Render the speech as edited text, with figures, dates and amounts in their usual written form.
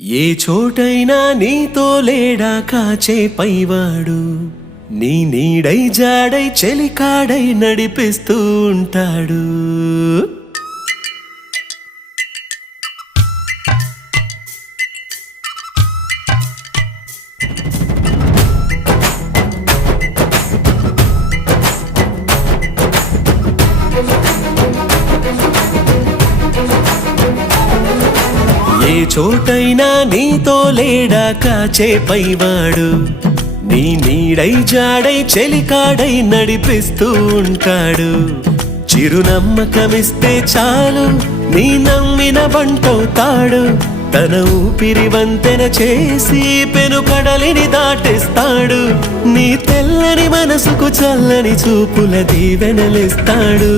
ఏ చోటైనా నీతో లేడా కాచే పైవాడు, నీ నీడై జాడై చెలికాడై నడిపిస్తూ ఉంటాడు. ఏ చోటైనా నీతో లేడా కాచే పైవాడు, నీ నీడై జాడై చెలికాడై నడిపిస్తూ ఉంటాడు. చిరునమ్మకమిస్తే చాలు నీ నమ్మిన బంటవుతాడు. తన ఊపిరి వంతెన చేసి పెను కడలిని దాటేస్తాడు. నీ తెల్లని మనసుకు చల్లని చూపుల దీవెనలిస్తాడు.